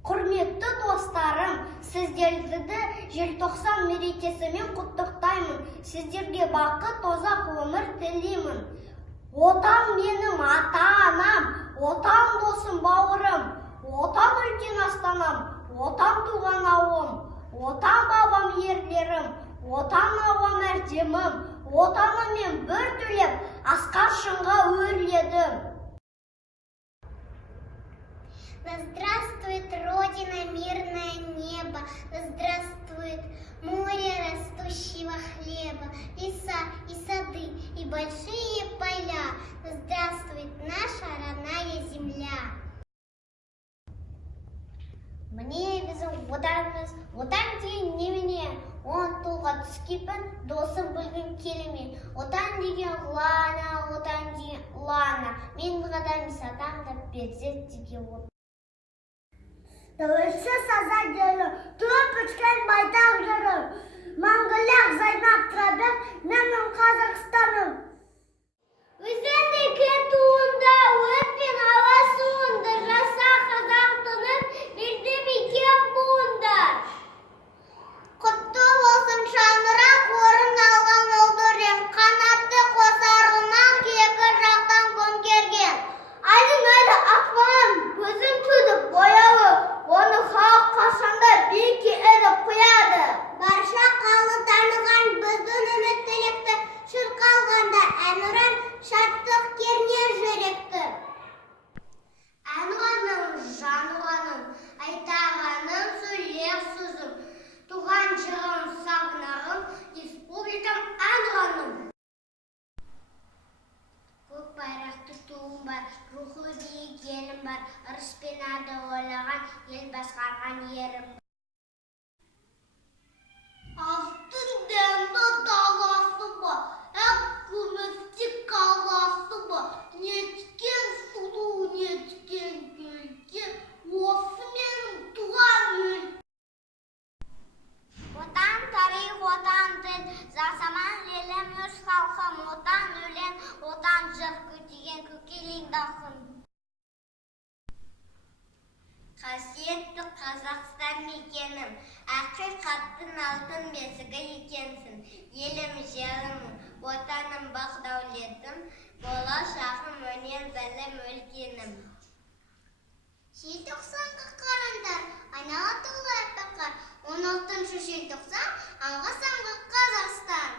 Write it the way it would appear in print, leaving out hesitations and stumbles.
Құрметті достарым, сіздерді желтоқсан мерекесімен құттықтаймын. Сіздерге бақыт, тозақ өмір тілеймін. Отан менің ата-анам, отан досым бауырым, отан үлкен астанам, отан туған ауым, отан бабам ерлерім, отан ауам әрдемім, отанымен бір түлеп, асқар шыңға өрледім. Да здравствует Родина, мирное небо, да здравствует море растущего хлеба, леса и сады, и большие поля, да здравствует наша родная земля. Мне біздің отанымыз, отан деген немене, он туға түскепін, досым білгін келеме. Отан деген ұлана, отан деген ұлана, мен ғадан сатам да перзент деген отан. Тәуелсіз азат елі, туып өшкен байтақ жыры, мәңгілік жайнап тұра бер менің Қазақстаным. Өзендегі туында өтпен ауа суында, жаса қазақ тұнып, берді бекем буындар. Құтты болсын шаңырақ, орын алған олдырен, қанатты қосарылмақ екі жақтан көмкерген. Айдың атман, өзін түдіп бояуы, оны халық қашанда беки edip қояды. Барша қалы таныған біздің үміт тілекті, шырқалғанда әнұран шаттық кернер жүректі. Әнұраным, жанұраным, айтағаным сөйлер сөзім, туған жырым, сағынарым, республикам әнұраным. Көк байрақты туым бар, рухлы биік елім бар, ырыс пен арды ойлаған, ел басқарған ерім. Алтын дәмді даласы ба, әк күмістік қаласы ба, неткен сұлу, неткен көлге, осы менің туған ел. Отан тарих, отан тіл, жасаман елім өз халқым, отан өлен, отан жыр көтеген көкелең дақын. Қасиетті Қазақстан мекенім, ақиқаттың алтын бесігі екенсің. Елім, жерім, отаным, бақ дәулетім, болашағым, өнер, білім, өлкенім. Желтоқсанға қараңдар, айнала толы әппақ қар, 16 желтоқсан, аңға самға Қазақстан.